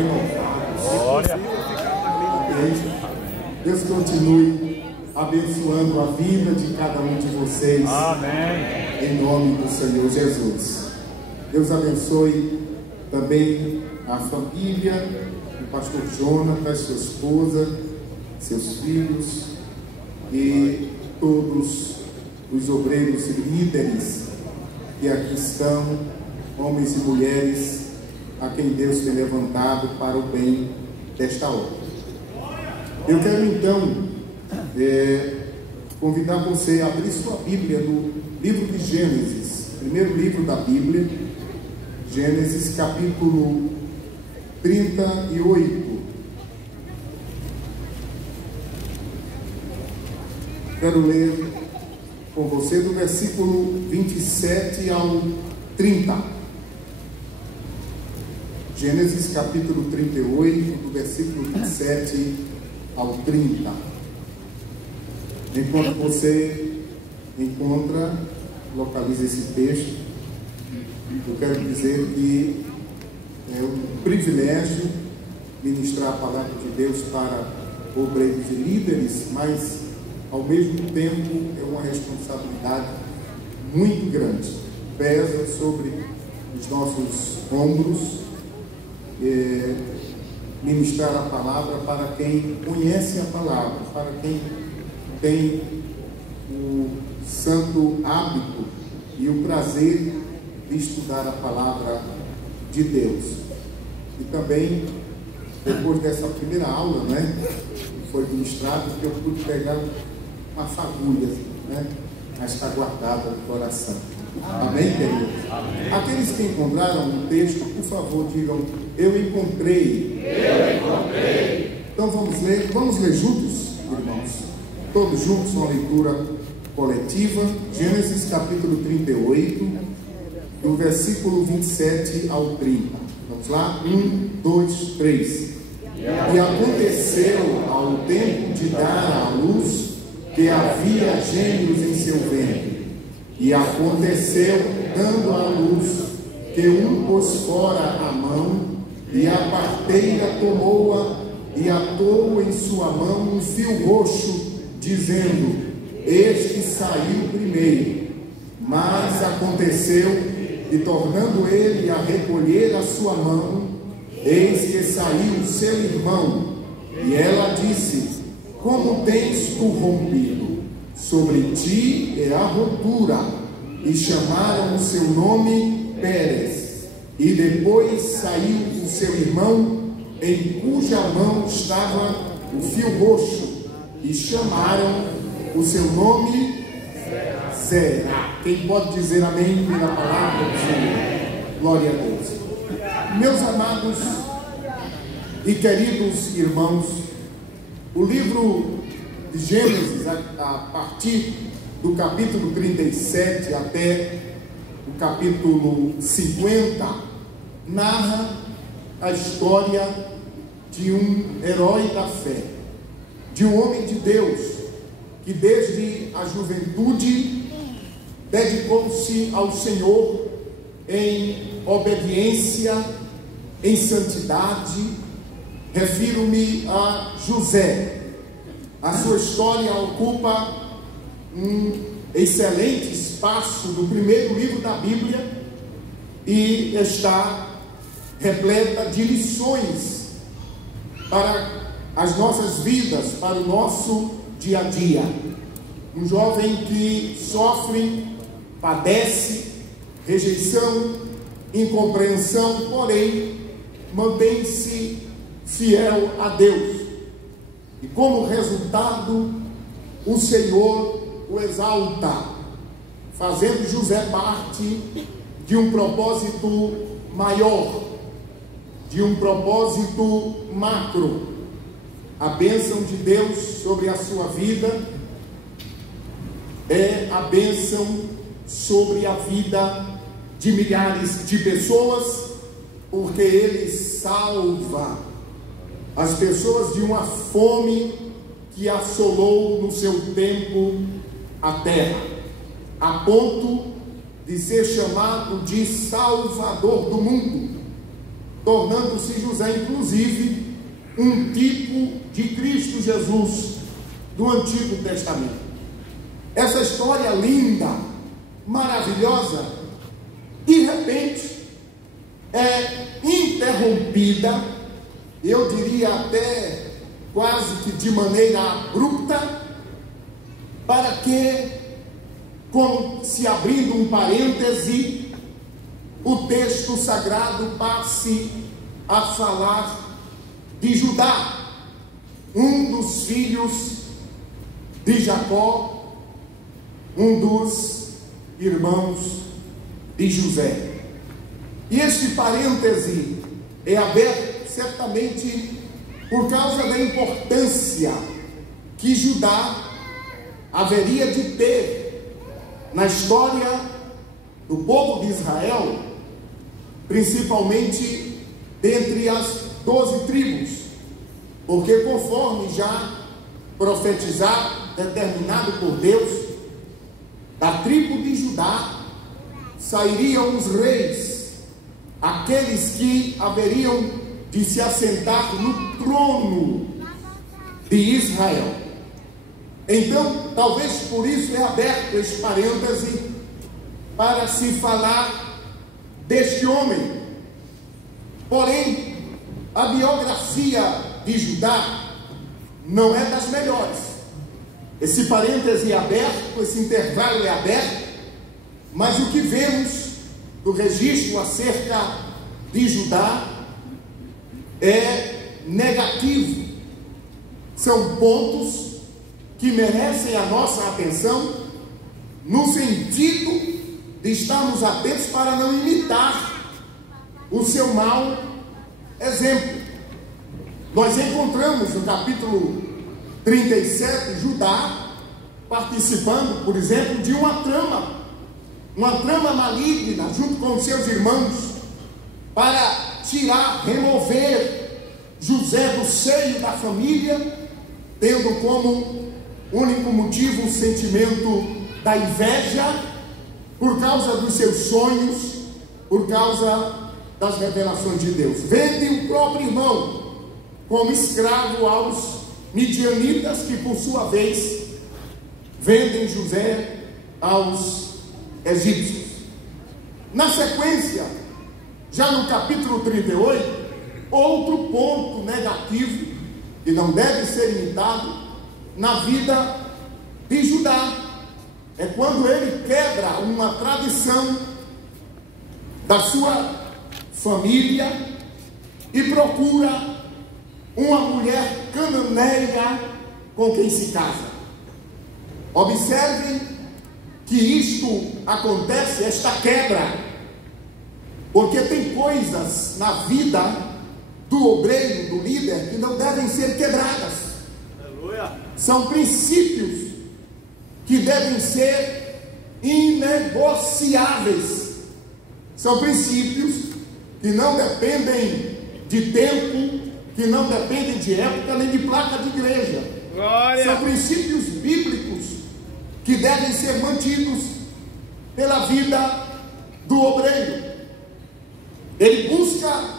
renovados. Glória. Deus continue abençoando a vida de cada um de vocês. Amém. Em nome do Senhor Jesus. Deus abençoe também a família do pastor Jonathan, sua esposa, seus filhos e todos os obreiros e líderes que aqui estão, homens e mulheres, a quem Deus tem levantado para o bem desta obra. Eu quero então convidar você a abrir sua Bíblia no livro de Gênesis, primeiro livro da Bíblia, Gênesis capítulo 38. Quero ler com você do versículo 27 ao 30. Gênesis capítulo 38, do versículo 27 ao 30. Enquanto você encontra, localiza esse texto, eu quero dizer que é um privilégio ministrar a palavra de Deus para obreiros e líderes, mas ao mesmo tempo é uma responsabilidade muito grande, pesa sobre os nossos ombros, ministrar a palavra para quem conhece a palavra, para quem tem o santo hábito e o prazer de estudar a palavra de Deus. E também, depois dessa primeira aula, que foi ministrada, que eu pude pegar uma fagulha, mas está guardada no coração. Amém, queridos? Amém. Aqueles que encontraram o texto, por favor, digam: eu encontrei. Eu encontrei. Então vamos ler juntos, irmãos? Todos juntos, uma leitura coletiva. Gênesis capítulo 38, do versículo 27 ao 30. Vamos lá? 1, 2, 3. E aconteceu ao tempo de dar à luz que havia gêmeos em seu ventre. E aconteceu, dando à luz, que um pôs fora a mão, e a parteira tomou-a e atou em sua mão um fio roxo, dizendo: este saiu primeiro. Mas aconteceu, e tornando ele a recolher a sua mão, eis que saiu seu irmão. E ela disse: como tens tu rompido? Sobre ti é a rotura. E chamaram o seu nome Pérez. E depois saiu o seu irmão, em cuja mão estava o fio roxo, e chamaram o seu nome Zera. Quem pode dizer amém pela palavra do Senhor? Glória a Deus. Meus amados e queridos irmãos, o livro de Gênesis, a partir do capítulo 37 até o capítulo 50, narra a história de um herói da fé, de um homem de Deus, que desde a juventude dedicou-se ao Senhor em obediência, em santidade. Refiro-me a José. A sua história ocupa um excelente espaço do primeiro livro da Bíblia e está repleta de lições para as nossas vidas, para o nosso dia a dia. Um jovem que sofre, padece rejeição, incompreensão, porém mantém-se fiel a Deus. E como resultado, o Senhor o exalta, fazendo José parte de um propósito maior, de um propósito macro. A bênção de Deus sobre a sua vida é a bênção sobre a vida de milhares de pessoas, porque Ele salva as pessoas de uma fome que assolou no seu tempo a terra, a ponto de ser chamado de Salvador do mundo. tornando-se José, inclusive, um tipo de Cristo Jesus do Antigo Testamento. Essa história linda, maravilhosa, de repente é interrompida, eu diria até quase que de maneira abrupta, para que, como se abrindo um parêntese, o texto sagrado passe a falar de Judá, um dos filhos de Jacó, um dos irmãos de José. E este parêntese é aberto certamente por causa da importância que Judá haveria de ter na história do povo de Israel, principalmente dentre as 12 tribos, porque conforme já profetizado, determinado por Deus, da tribo de Judá sairiam os reis, aqueles que haveriam de se assentar no trono de Israel. Então, talvez por isso é aberto esse parêntese para se falar deste homem. Porém, a biografia de Judá não é das melhores. Esse parêntese é aberto, esse intervalo é aberto, mas o que vemos do registro acerca de Judá é negativo. São pontos que merecem a nossa atenção, no sentido de estarmos atentos para não imitar o seu mau exemplo. Nós encontramos no capítulo 37 Judá participando, por exemplo, de uma trama maligna junto com os seus irmãos para tirar, remover José do seio da família, tendo como único motivo o sentimento da inveja por causa dos seus sonhos, por causa das revelações de Deus. Vende o próprio irmão como escravo aos midianitas, que por sua vez vendem José aos egípcios. Na sequência, já no capítulo 38, outro ponto negativo que não deve ser imitado na vida de Judá é quando ele quebra uma tradição da sua família e procura uma mulher cananeia com quem se casa. Observem que isto acontece, esta quebra, porque tem coisas na vida do obreiro, do líder, que não devem ser quebradas. Aleluia. São princípios que devem ser inegociáveis. São princípios que não dependem de tempo, que não dependem de época, nem de placa de igreja. Glória. São princípios bíblicos que devem ser mantidos pela vida do obreiro. Ele busca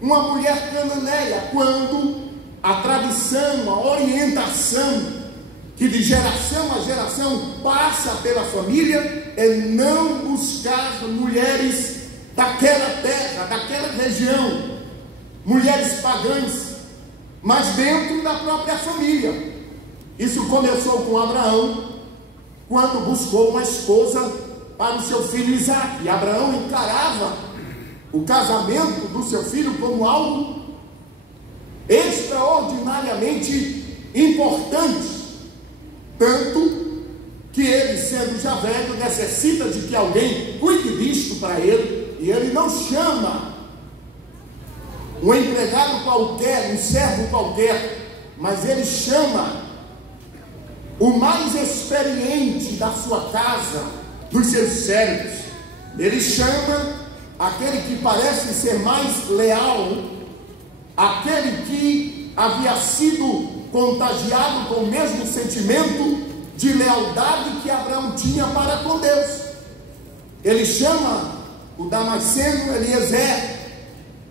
uma mulher cananeia quando a tradição, a orientação que de geração a geração passa pela família é não buscar mulheres daquela terra, daquela região, mulheres pagãs, mas dentro da própria família. Isso começou com Abraão, quando buscou uma esposa para o seu filho Isaque. E Abraão encarava o casamento do seu filho como algo extraordinariamente importante, tanto que ele, sendo já velho, necessita de que alguém cuide disto para ele, e ele não chama um empregado qualquer, um servo qualquer, mas ele chama o mais experiente da sua casa, dos seus servos. Ele chama aquele que parece ser mais leal, aquele que havia sido contagiado com o mesmo sentimento de lealdade que Abraão tinha para com Deus. Ele chama o Damasceno Eliezer,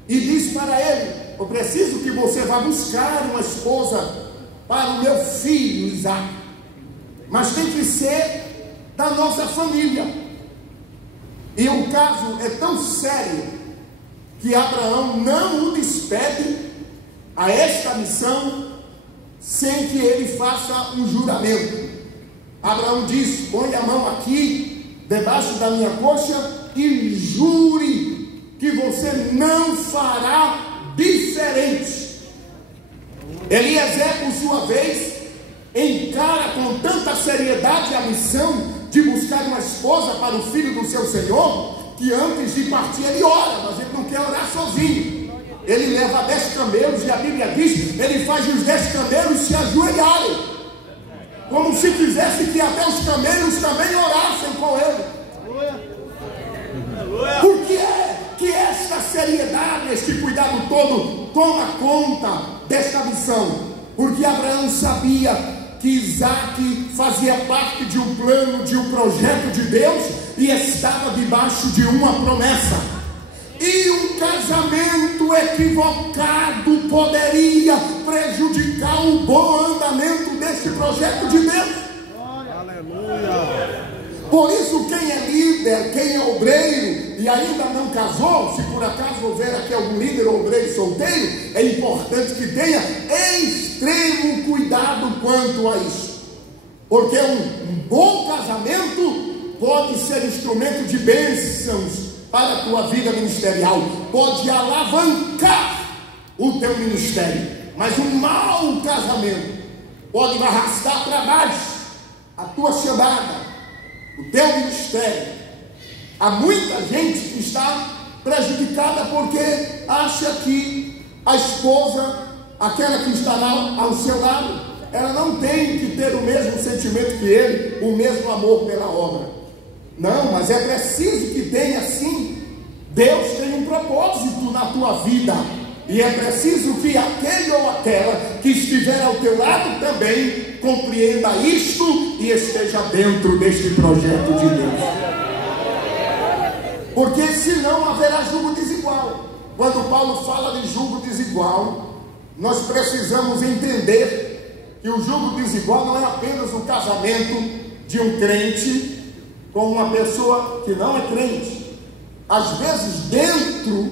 e diz para ele: eu preciso que você vá buscar uma esposa para o meu filho Isaque, mas tem que ser da nossa família. E o caso é tão sério que Abraão não o despede a esta missão sem que ele faça um juramento. Abraão diz: põe a mão aqui debaixo da minha coxa e jure que você não fará diferente. Eliezer, por sua vez, encara com tanta seriedade a missão de buscar uma esposa para o filho do seu senhor, que antes de partir ele ora, mas ele não quer orar sozinho. Ele leva 10 camelos, e a Bíblia diz, ele faz os 10 camelos se ajoelharem, como se quisesse que até os camelos também orassem com ele. Por que é que esta seriedade, este cuidado todo toma conta desta missão? Porque Abraão sabia que Isaque fazia parte de um plano, de um projeto de Deus, e estava debaixo de uma promessa. E um casamento equivocado poderia prejudicar o bom andamento desse projeto de Deus. Aleluia! Por isso, quem é líder, quem é obreiro e ainda não casou, se por acaso houver aqui algum líder ou obreiro solteiro, é importante que tenha extremo cuidado quanto a isso. Porque um bom casamento pode ser instrumento de bênçãos para a tua vida ministerial, pode alavancar o teu ministério. Mas um mau casamento pode arrastar para baixo a tua chamada, o teu ministério. Há muita gente que está prejudicada porque acha que a esposa, aquela que está ao seu lado, ela não tem que ter o mesmo sentimento que ele, o mesmo amor pela obra. Não, mas é preciso que tenha sim. Deus tem um propósito na tua vida, e é preciso que aquele ou aquela que estiver ao teu lado também compreenda isto e esteja dentro deste projeto de Deus. Porque senão haverá jugo desigual. Quando Paulo fala de jugo desigual, nós precisamos entender que o jugo desigual não é apenas o casamento de um crente com uma pessoa que não é crente. Às vezes dentro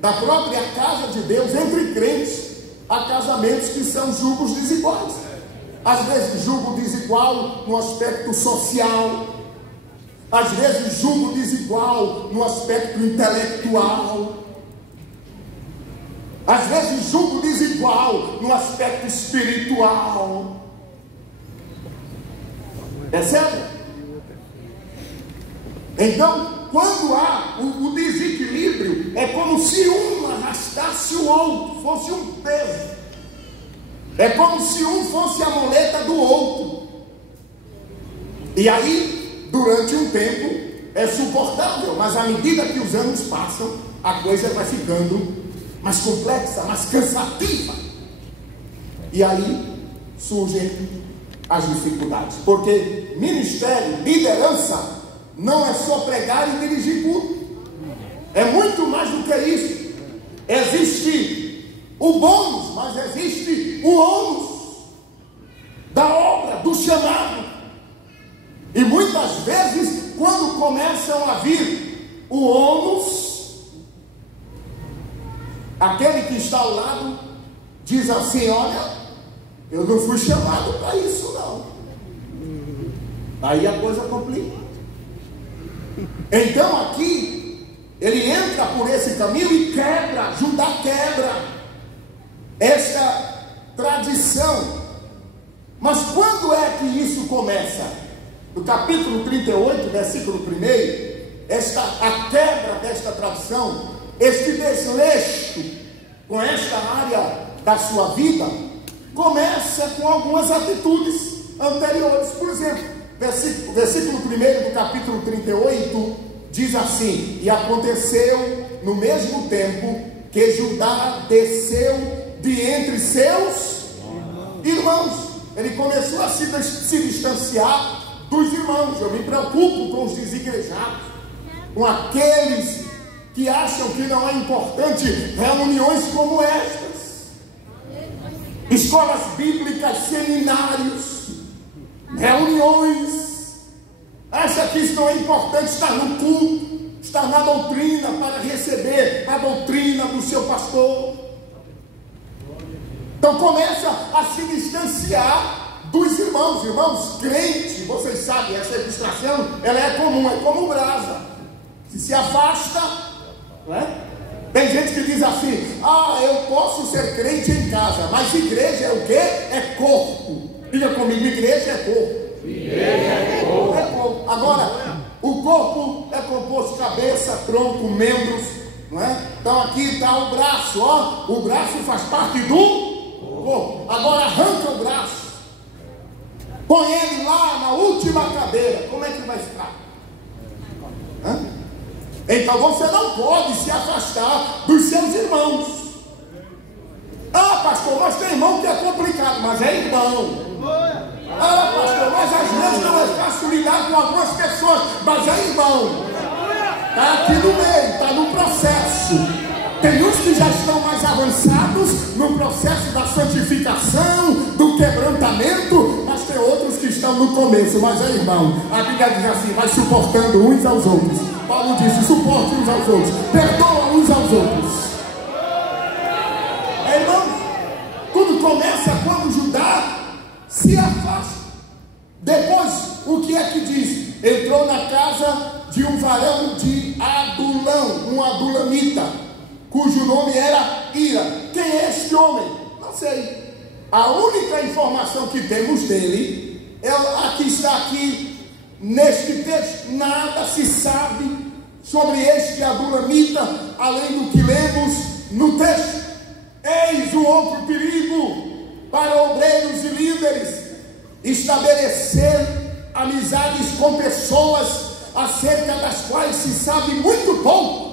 da própria casa de Deus, entre crentes, há casamentos que são jugos desiguais. Às vezes jugo desigual no aspecto social, às vezes jugo desigual no aspecto intelectual, às vezes jugo desigual no aspecto espiritual. Percebe? Então, quando há o desequilíbrio, é como se um arrastasse o outro, fosse um peso. É como se um fosse a muleta do outro. E aí, durante um tempo, é suportável, mas à medida que os anos passam, a coisa vai ficando mais complexa, mais cansativa. E aí surgem as dificuldades. Porque ministério, liderança, não é só pregar e dirigir culto. É muito mais do que isso. Existe o bônus, mas existe o ônus da obra, do chamado. E muitas vezes, quando começam a vir o ônus, aquele que está ao lado diz assim: olha, eu não fui chamado para isso não. Aí a coisa complica. Então aqui ele entra por esse caminho e quebra, Judá quebra esta tradição. Mas quando é que isso começa? No capítulo 38, versículo 1, a quebra desta tradição, este desleixo com esta área da sua vida, começa com algumas atitudes anteriores. Por exemplo, versículo 1 do capítulo 38 diz assim: e aconteceu no mesmo tempo que Judá desceu de entre seus irmãos. Ele começou a se distanciar dos irmãos. Eu me preocupo com os desigrejados, com aqueles que acham que não é importante reuniões como estas, escolas bíblicas, seminários, reuniões, acha que isso não é importante, estar no culto, estar na doutrina para receber a doutrina do seu pastor. Então começa a se distanciar dos irmãos. Irmãos crentes, vocês sabem, essa ilustração ela é comum, é como brasa, que se afasta, né? Tem gente que diz assim: ah, eu posso ser crente em casa, mas igreja é o quê? É corpo. Diga comigo, igreja é corpo. Igreja é corpo. É corpo. Agora, o corpo é composto de cabeça, tronco, membros, não é? Então aqui está o braço, ó. O braço faz parte do corpo. Agora arranca o braço, põe ele lá na última cadeira, como é que vai ficar? Hã? Então você não pode se afastar dos seus irmãos. Ah, pastor, mas tem irmão que é complicado, mas é irmão. Ah, pastor, mas às vezes não é fácil lidar com algumas pessoas, mas é irmão. Está aqui no meio, está no processo. Tem uns que já estão mais avançados no processo da santificação, do quebrantamento, mas tem outros que estão no começo, mas é irmão. A Bíblia diz assim: vai suportando uns aos outros. Paulo disse: suporte uns aos outros, perdoa uns aos outros. Irmãos, tudo começa quando Judá se afasta. Depois, o que é que diz? Entrou na casa de um varão de Adulão, um adulamita, cujo nome era Ira. Quem é este homem? Não sei. A única informação que temos dele é a que está aqui neste texto. Nada se sabe sobre este adulamita, além do que lemos no texto. Eis o outro perigo para obreiros e líderes: estabelecer amizades com pessoas acerca das quais se sabe muito pouco.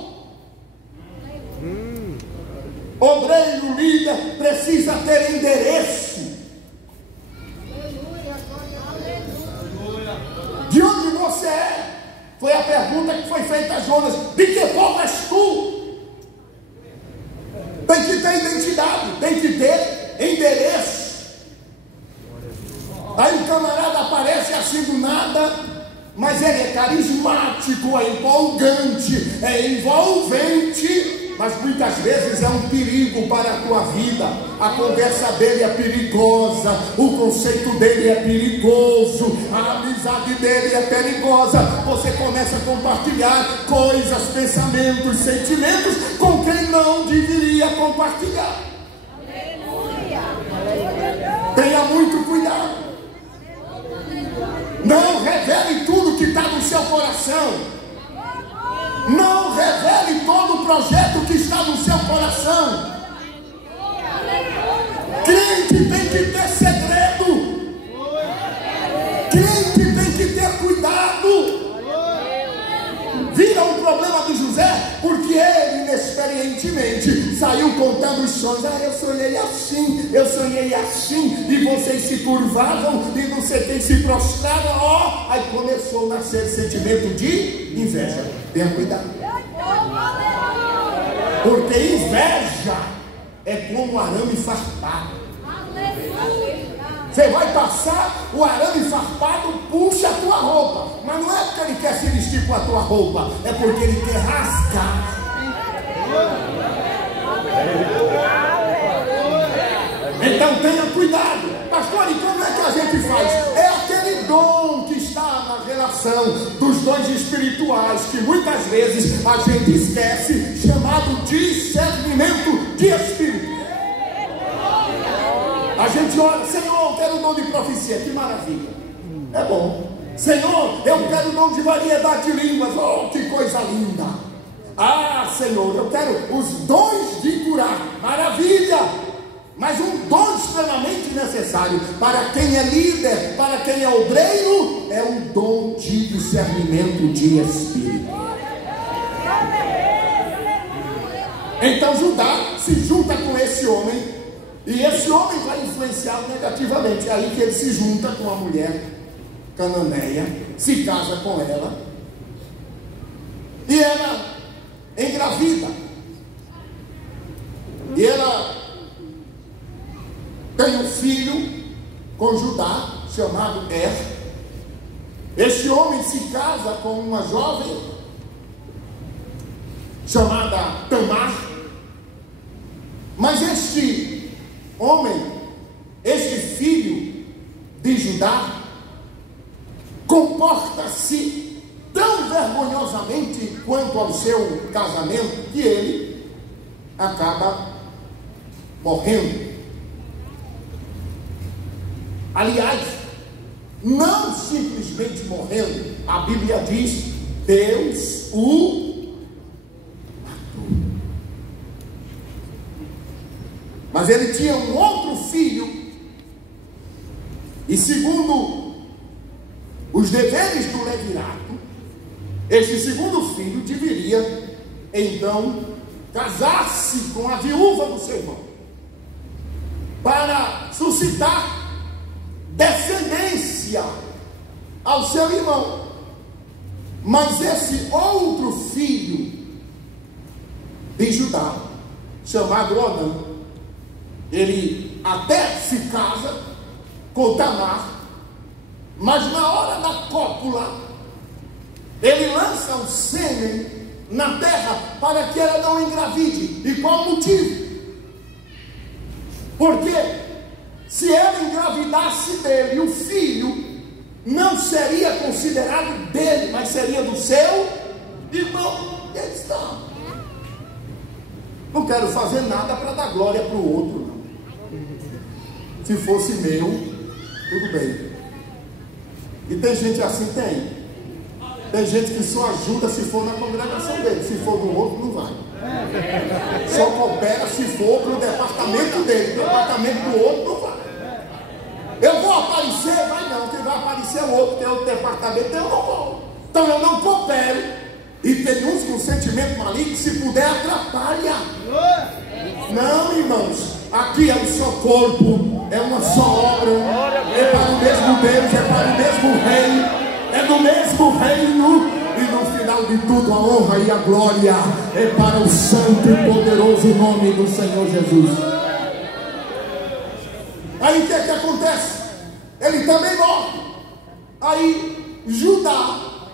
Obreiro, líder, precisa ter endereço. De onde você é? Foi a pergunta que foi feita a Jonas. De que povo és tu? Tem que ter identidade, tem que ter endereço. Aí o camarada aparece assim do nada, mas ele é carismático, é empolgante, é envolvente, mas muitas vezes é um perigo para a tua vida. A conversa dele é perigosa, o conceito dele é perigoso, a amizade dele é perigosa. Você começa a compartilhar coisas, pensamentos, sentimentos com quem não deveria compartilhar. Aleluia. Tenha muito cuidado. Não revele tudo que está no seu coração. Não revele todo o projeto que está no seu coração. Crente tem que ter segredo. Crente tem que ter cuidado. Vira um problema de José, porque ele inexperientemente saiu contando os sonhos. Ah, eu sonhei assim, e vocês se curvavam, e não sei quem se prostrava. Ó, aí começou a nascer sentimento de inveja. Tenha cuidado, porque inveja é como arame farpado. Você vai passar, o arame farpado puxa a tua roupa, mas não é porque ele quer se vestir com a tua roupa, é porque ele quer rasgar. Então tenha cuidado. Pastor, e como é que a gente faz? É aquele dom que está na relação dos dons espirituais, que muitas vezes a gente esquece, chamado discernimento de espírito. A gente ora: Senhor, eu quero o dom de profecia. Que maravilha, é bom. Senhor, eu quero o dom de variedade de línguas. Oh, que coisa linda. Ah, Senhor, eu quero os dons de curar. Maravilha. Mas um dom extremamente necessário para quem é líder, para quem é obreiro, é um dom de discernimento de espírito. Então Judá se junta com esse homem, e esse homem vai influenciá-lo negativamente. É aí que ele se junta com a mulher cananeia, se casa com ela, e ela engravida. E ela tem um filho com Judá, chamado Este homem se casa com uma jovem chamada Tamar. Mas este homem, este filho de Judá, comporta-se tão vergonhosamente quanto ao seu casamento, que ele acaba morrendo. Aliás, não simplesmente morrendo, a Bíblia diz: Deus o matou. Mas ele tinha um outro filho, e segundo os deveres do levirato, este segundo filho deveria então casar-se com a viúva do seu irmão, para suscitar descendência ao seu irmão. Mas esse outro filho de Judá, chamado Onã, ele até se casa com Tamar, mas na hora da cópula ele lança o sêmen na terra para que ela não engravide. E qual o motivo? Porque se ela engravidasse dele, o filho não seria considerado dele, mas seria do seu irmão. E ele está: não quero fazer nada para dar glória para o outro, não. Se fosse meu, tudo bem. E tem gente assim? Tem gente que só ajuda se for na congregação dele, se for do outro, não vai. Só coopera se for para o departamento dele, o departamento do outro não vai. Eu vou aparecer, vai não, quem vai aparecer é o outro, tem outro departamento, eu não vou. Então eu não coopero. E tem uns com sentimento maligno, se puder atrapalha. Não, irmãos, aqui é um só corpo, é uma só obra, é para o mesmo Deus, é para o mesmo reino, é do mesmo reino. E no final de tudo a honra e a glória é para o santo e poderoso nome do Senhor Jesus. Aí o que acontece? Ele também morre. Aí Judá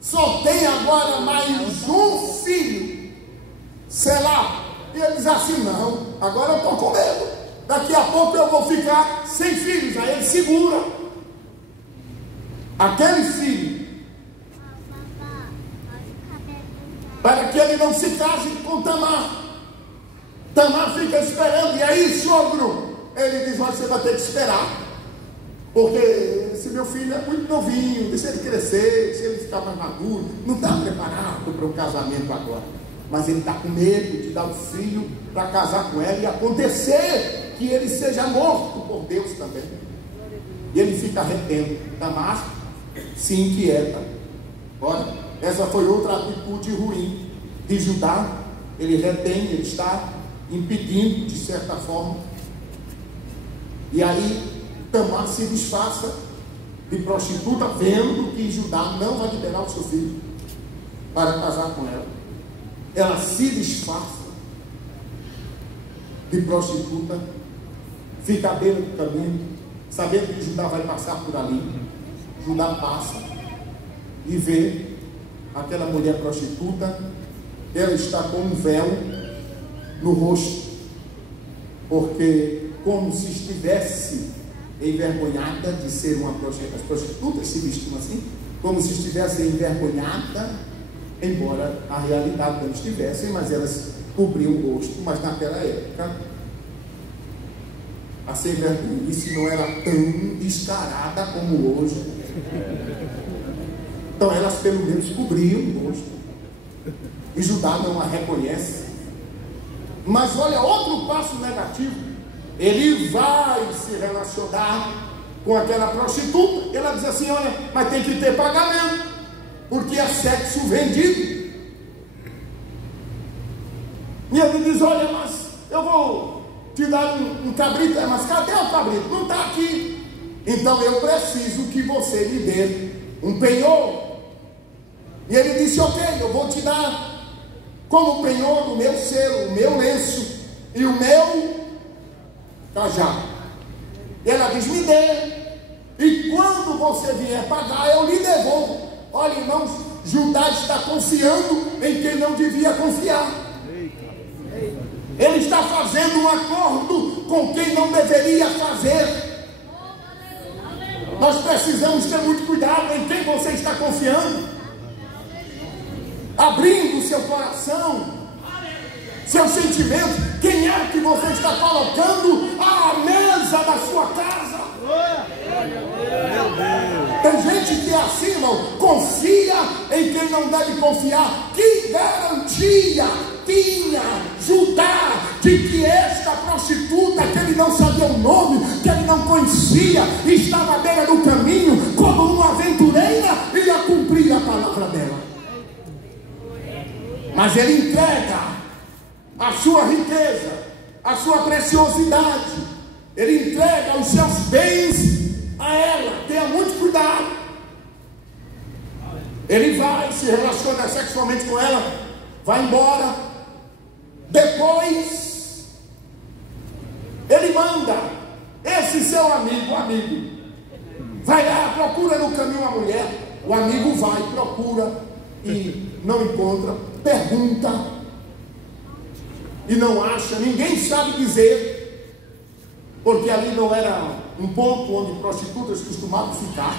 só tem agora mais um filho, Selá. E ele diz assim: não, agora eu estou com medo, daqui a pouco eu vou ficar sem filhos. Aí ele segura aquele filho para que ele não se case com Tamar. Tamar fica esperando. E aí, sogro, ele diz: você vai ter que esperar, porque esse meu filho é muito novinho, deixa ele crescer, deixa ele ficar mais maduro, não está preparado para o casamento agora. Mas ele está com medo de dar o filho para casar com ela e acontecer que ele seja morto por Deus também. E ele fica retendo. Tamar se inquieta. Ora, essa foi outra atitude ruim de Judá. Ele retém, ele está impedindo de certa forma. E aí Tamar se disfarça de prostituta, vendo que Judá não vai liberar o seu filho para casar com ela. Ela se disfarça de prostituta, fica à beira do caminho, sabendo que Judá vai passar por ali. Judá passa e vê aquela mulher prostituta. Ela está com um véu no rosto, porque como se estivesse envergonhada de ser uma prostituta. As prostitutas se vestem assim, como se estivesse envergonhada, embora a realidade não estivessem, mas elas cobriam o rosto. Mas naquela época a sem vergonhice não era tão descarada como hoje. Então elas pelo menos cobriam o rosto, e Judá não a reconhece. Mas olha, outro passo negativo. Ele vai se relacionar com aquela prostituta. Ela diz assim: olha, mas tem que ter pagamento, porque é sexo vendido. E ele diz: olha, mas eu vou te dar um cabrito. Mas cadê o cabrito? Não está aqui. Então eu preciso que você me dê um penhor. E ele disse: ok, eu vou te dar como o penhor do meu selo, o meu lenço e o meu cajado. E ela diz: me dê, e quando você vier pagar, eu lhe devolvo. Olha, irmãos, Judá está confiando em quem não devia confiar. Ele está fazendo um acordo com quem não deveria fazer. Nós precisamos ter muito cuidado em quem você está confiando, abrindo seu coração, seus sentimentos. Quem é que você está colocando à mesa da sua casa? Tem gente que é assim, irmão, confia em quem não deve confiar. Que garantia tinha Judá de que esta prostituta, que ele não sabia o nome, que ele não conhecia, estava à beira do caminho, como uma aventureira, ia cumprir a palavra dela? Mas ele entrega a sua riqueza, a sua preciosidade, ele entrega os seus bens a ela. Tenha muito cuidado. Ele vai se relacionar sexualmente com ela, vai embora. Depois ele manda esse seu amigo, vai lá, procura no caminho uma mulher. O amigo vai, procura e não encontra, pergunta e não acha, ninguém sabe dizer, porque ali não era um ponto onde prostitutas costumavam ficar.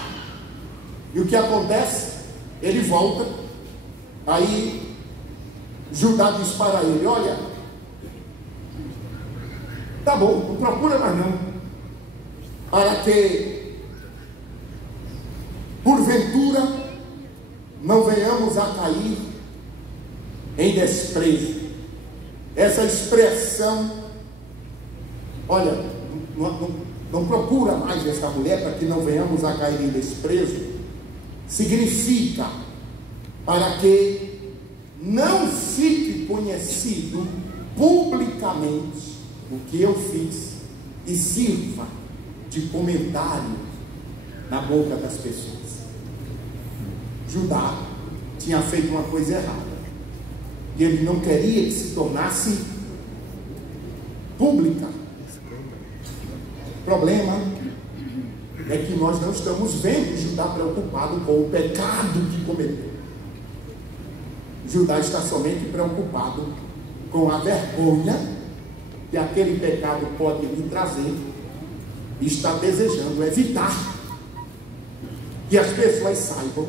E o que acontece? Ele volta, aí Judá diz para ele: olha, tá bom, não procura mais não, para que porventura não venhamos a cair em desprezo. Essa expressão, olha, não procura mais essa mulher para que não venhamos a cair em desprezo, significa para que não fique conhecido publicamente o que eu fiz e sirva de comentário na boca das pessoas. Judá tinha feito uma coisa errada e ele não queria que se tornasse pública. O problema é que nós não estamos vendo Judá preocupado com o pecado que cometeu. Judá está somente preocupado com a vergonha que aquele pecado pode lhe trazer e está desejando evitar que as pessoas saibam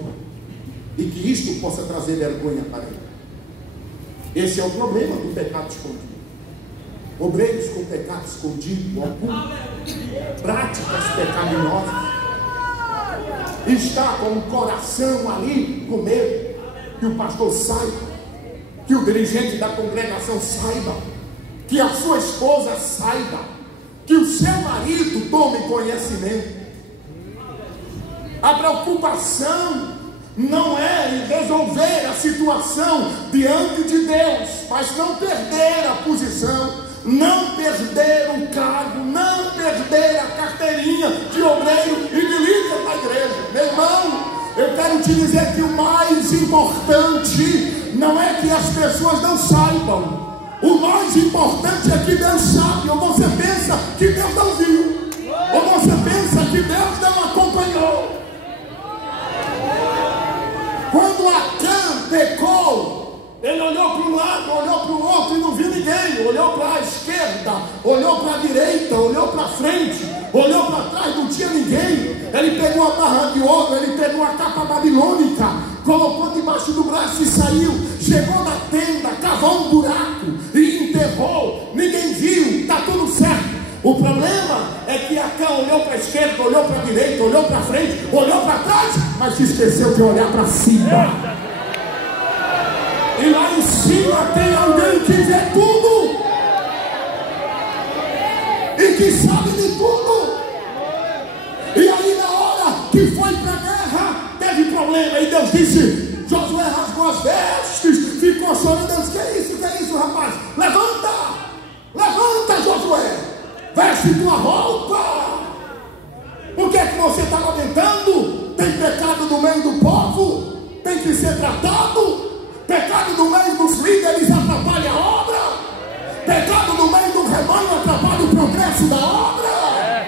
e que isto possa trazer vergonha para ele. Esse é o problema do pecado escondido. Obreiros com pecado escondido, oculto, práticas pecaminosas, está com o coração ali com medo que o pastor saiba, que o dirigente da congregação saiba, que a sua esposa saiba, que o seu marido tome conhecimento. A preocupação não é em resolver a situação diante de Deus, mas não perder a posição, não perder o cargo, não perder a carteirinha de obreiro e de líder da igreja. Meu irmão, eu quero te dizer que o mais importante não é que as pessoas não saibam. O mais importante é que Deus sabe. Ou você pensa que Deus não viu, ou você pensa que Deus não acompanhou. Quando Acã pecou, ele olhou para um lado, olhou para o outro e não viu ninguém. Olhou para a esquerda, olhou para a direita, olhou para frente, olhou para trás, não tinha ninguém. Ele pegou a barra de ouro, ele pegou a capa babilônica, colocou debaixo do braço e saiu. Chegou na tenda, cavou um buraco e enterrou. Ninguém viu, está tudo certo. O problema é que Acã olhou para a esquerda, olhou para a direita, olhou para frente, olhou para trás, mas se esqueceu de olhar para cima. E lá em cima tem alguém que vê tudo e que sabe de tudo. E aí na hora que foi para a guerra, teve problema. E Deus disse, Josué rasgou as vestes, ficou chorando. Deus, que é isso rapaz? Levanta Josué, veste tua roupa. Por que é que você está lamentando? Tem pecado no meio do povo, tem que ser tratado. Pecado no meio dos líderes eles atrapalham a obra. Pecado no meio do rebanho atrapalha o progresso da obra.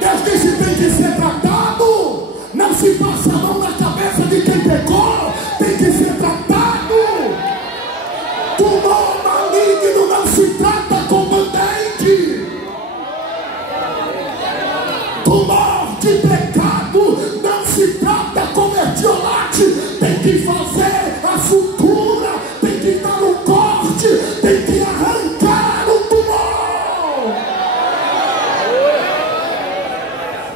Deus disse: tem que ser tratado. Não se passa a mão na cabeça de quem pecou. Tem que ser tratado. Tumor maligno não se trata com band-aid. Tumor de pecado não se trata com mertiolate. Tem que fazer a sutura, tem que dar um corte, tem que arrancar o tumor.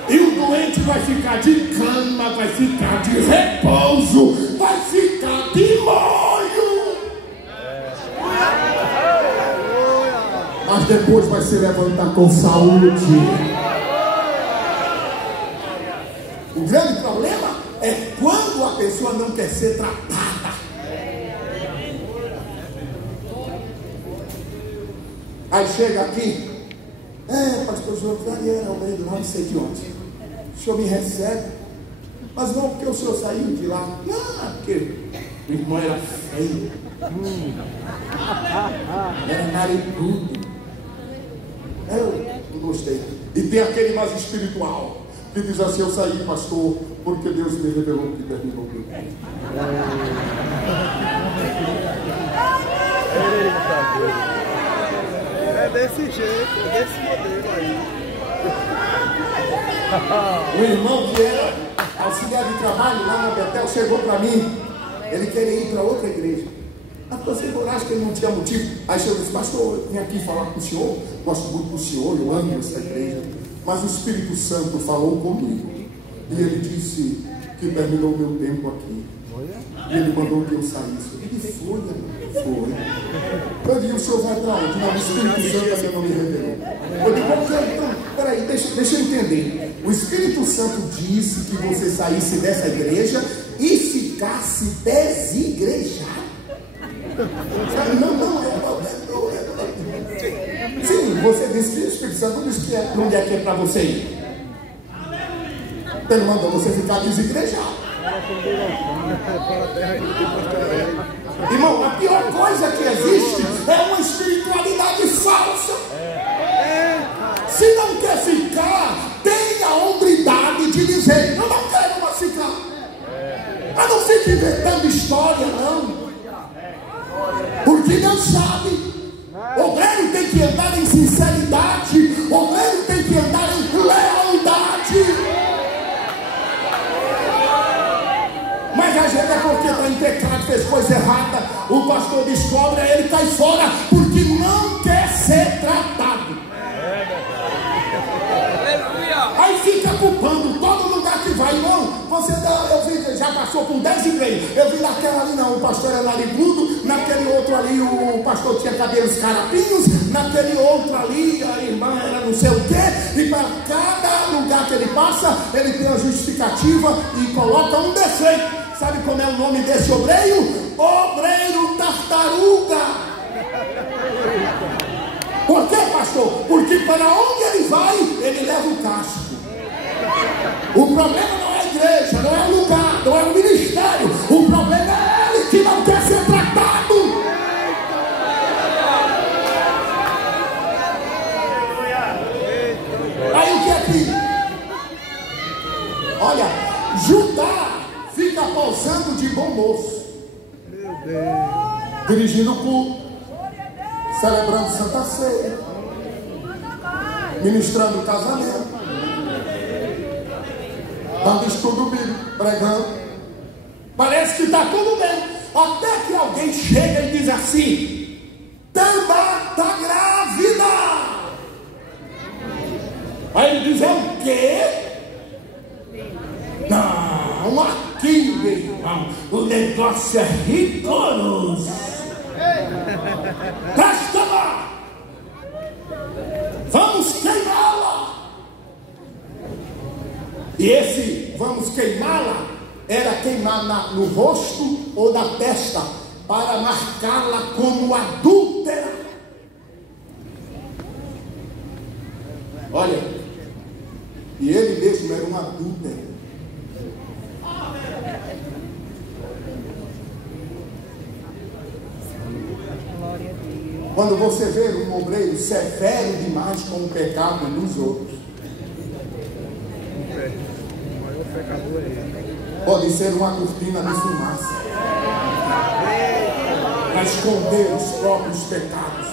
E o doente vai ficar de cama, vai ficar de repouso, vai ficar de molho. Mas depois vai se levantar com saúde. O grande problema é quando a pessoa não quer ser tratada. Aí chega aqui: pastor João, era o meio lá, não sei de onde. O senhor me recebe? Mas não, porque o senhor saiu de lá. Não, porque o irmão era feio, era narigudo. Eu não gostei. E tem aquele mais espiritual que diz assim: eu saí, pastor, porque Deus me revelou que terminou o meu tempo. É desse jeito, é desse modelo aí. O irmão que era auxiliar de trabalho lá na Betel chegou para mim. Ele queria ir para outra igreja. Mas você acha que ele não tinha motivo? Aí chegou e disse: pastor, eu vim aqui falar com o senhor, gosto muito do senhor, eu amo essa igreja. Mas o Espírito Santo falou comigo e ele disse que terminou o meu tempo aqui. E ele mandou que eu saísse. Ele foi. Eu disse: o senhor vai para onde? Não, o Espírito Santo ainda não me revelou. Eu digo: ok, então, peraí, deixa eu entender. O Espírito Santo disse que você saísse dessa igreja e ficasse desigrejado. Sim, você disse que o Espírito Santo disse que onde é que é para você ir. Ele mandou você ficar desigrejado. Irmão, a pior coisa que existe é uma espiritualidade falsa. Se não quer ficar, tenha a hombridade de dizer: eu não quero mais ficar. Mas não fique inventando história, não. Porque Deus sabe. Obreiro tem que andar em sinceridade. Obreiro tem que andar em lealdade. Mas às vezes é porque está em pecado, fez coisa errada. O pastor descobre, aí ele cai fora porque não quer ser tratado. Aí fica culpando todo lugar que vai. Irmão, você já passou por 10 igrejas. Eu vi naquela ali, não, o pastor era narigudo. Naquele outro ali, o pastor tinha cabelos carapinhos. Naquele outro ali, a irmã era não sei o quê. E para cada lugar que ele passa, ele tem uma justificativa e coloca um defeito. Sabe como é o nome desse obreiro? Obreiro tartaruga. Por quê, pastor? Porque para onde ele vai, ele leva o casco. O problema não é a igreja, não é o lugar, não é o ministério. O problema é ele que não quer ser tratado. Aí o que é que? Olha, Judá fica pausando de bom moço, dirigindo o culto, celebrando Santa Ceia, ministrando o casamento, dando estudo bíblico, pregando. Parece que está tudo bem, até que alguém chega e diz assim: Tamar está grávida. Aí ele diz: é o quê? Não, aqui, meu irmão, o negócio é rigoroso. Presta lá, vamos queimá-la. E esse vamos queimá-la era queimar no rosto ou na testa, para marcá-la como adúltera. Olha, e ele mesmo era um adúltero. Quando você vê um obreiro severo demais com o pecado dos outros, O maior pecador é ele. pode ser uma cortina de fumaça para esconder os próprios pecados.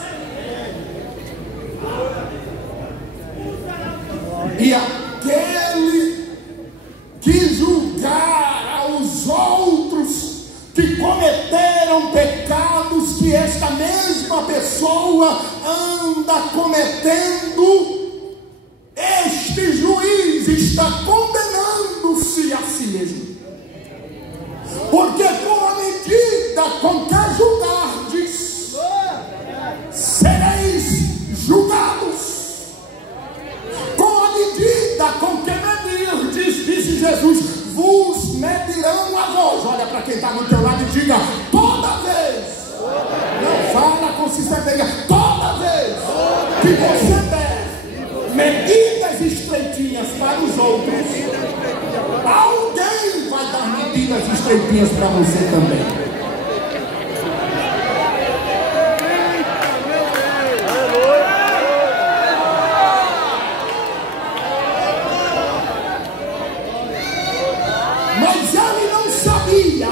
E aquele que julgar aos outros que cometeram pecados que esta mesma pessoa anda cometendo, este juiz está condenando-se a si mesmo. Porque com a medida com que julgardes, sereis julgados. Com a medida com que medirdes, disse Jesus, vos medirão a vós. Olha para quem está no teu lado e diga, toda vez, não fala com cisterneira, toda vez que você der medidas estreitinhas para os outros, alguém vai dar medidas estreitinhas para você também. Mas ele não sabia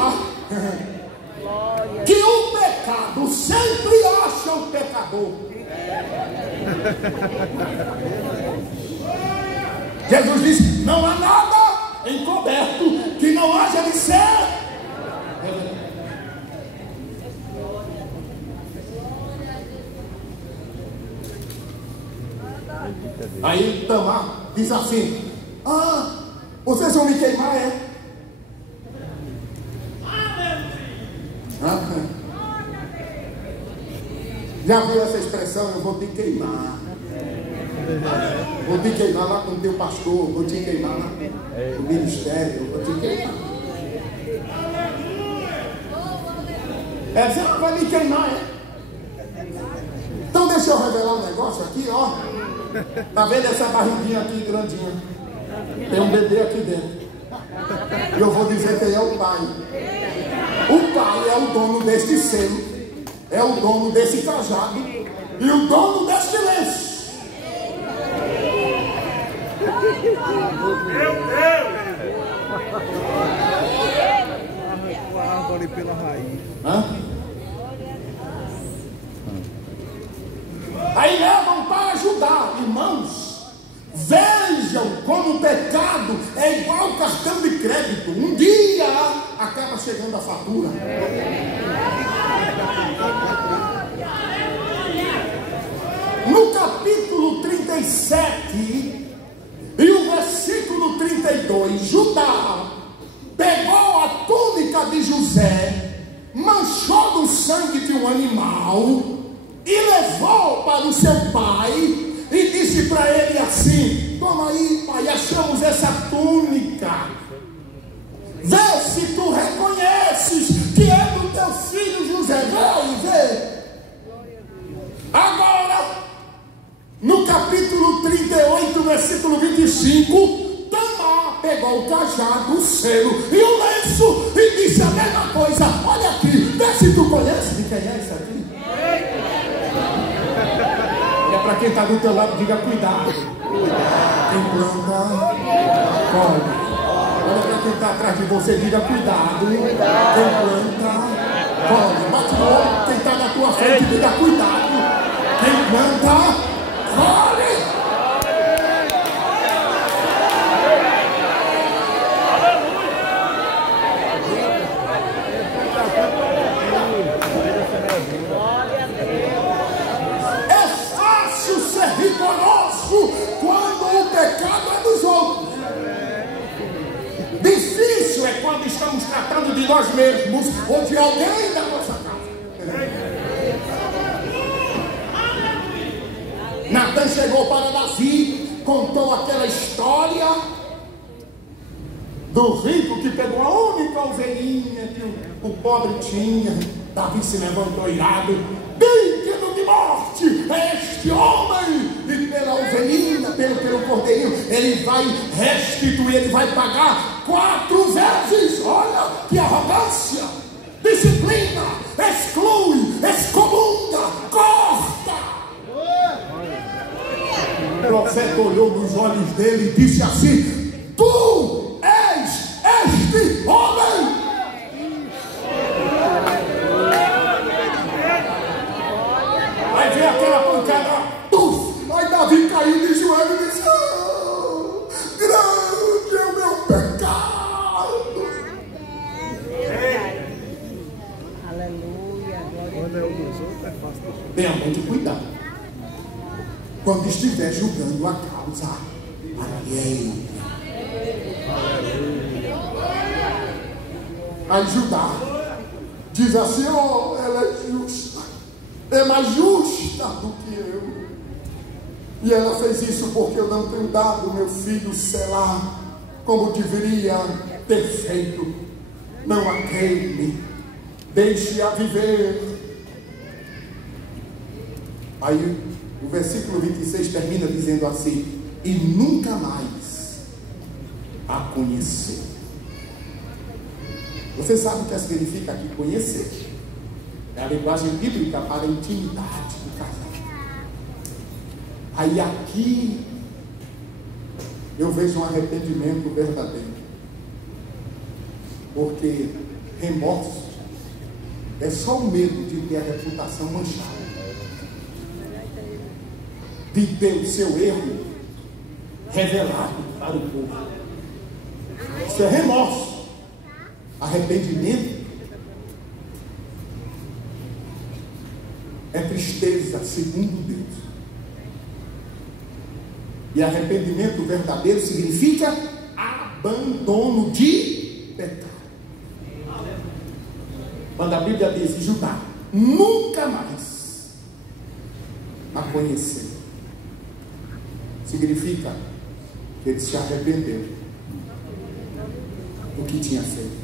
que o pecado sempre acha o pecador. Jesus disse, não há nada encoberto que não haja de ser. Aí Tamar diz assim, vocês vão me queimar, é? Já viu essa expressão? Eu vou te queimar. Vou te queimar lá com o teu pastor. Vou te queimar lá no ministério. Vou te queimar. Você não vai me queimar, é? Então deixa eu revelar um negócio aqui, ó. Tá vendo essa barriguinha aqui grandinha? Tem um bebê aqui dentro. E eu vou dizer quem é o pai. O pai é o dono deste selo, é o dono desse cajado e o dono deste lenço. Meu Deus! Arrancou a árvore pela raiz. Aí levam para ajudar, irmãos. Vejam como o pecado é igual cartão de crédito. Um dia acaba chegando a fatura. No capítulo 37 e o versículo 32, Judá pegou a túnica de José, manchou do sangue de um animal e levou para o seu pai. E disse para ele assim, toma aí, pai, achamos essa túnica. Vê se tu reconheces que é do teu filho José. Vê. Agora, no capítulo 38, versículo 25, Tamar pegou o cajado, o selo e o lenço e disse a mesma coisa. Olha aqui, vê se tu conheces de quem é isso aqui. Para quem está do teu lado, diga cuidado. Quem planta, colhe. Olha para quem está atrás de você, diga cuidado. Quem planta, colhe. Bate no olho, quem está na tua frente, diga cuidado. Quem planta, colhe. Quando o pecado é dos outros. Difícil é quando estamos tratando de nós mesmos ou de alguém da nossa casa. Natan chegou para Davi, contou aquela história do rico que pegou a única ovelhinha que o pobre tinha. Davi se levantou irado, digno de morte é este homem, e pela ovelhinha, pelo cordeirinho, ele vai restituir, ele vai pagar 4 vezes. Olha que arrogância! Disciplina, exclui, excomunga, corta. profeta olhou nos olhos dele e disse assim: tu és este homem. Aí vem aquela pancada, aí Davi caiu de joelho e disse: oh, grande é o meu pecado. Aleluia. Quando é o dos outros é fácil. Tenha muito cuidado quando estiver julgando a causa alheia. Aí Judá diz assim: oh, ela é justa, é mais justa do que eu. E ela fez isso porque eu não tenho dado meu filho Selá como deveria ter feito. Não a queime, deixe-a viver. Aí o versículo 26 termina dizendo assim: e nunca mais a conheceu. Você sabe o que significa aqui conhecer? É a linguagem bíblica para a intimidade do casal. Aí aqui eu vejo um arrependimento verdadeiro. Porque remorso é só o medo de ter a reputação manchada, de ter o seu erro revelado para o povo. Isso é remorso. Arrependimento é tristeza segundo Deus. E arrependimento verdadeiro significa abandono de pecado. Quando a Bíblia diz: Judá nunca mais a conheceu, significa que ele se arrependeu do que tinha feito.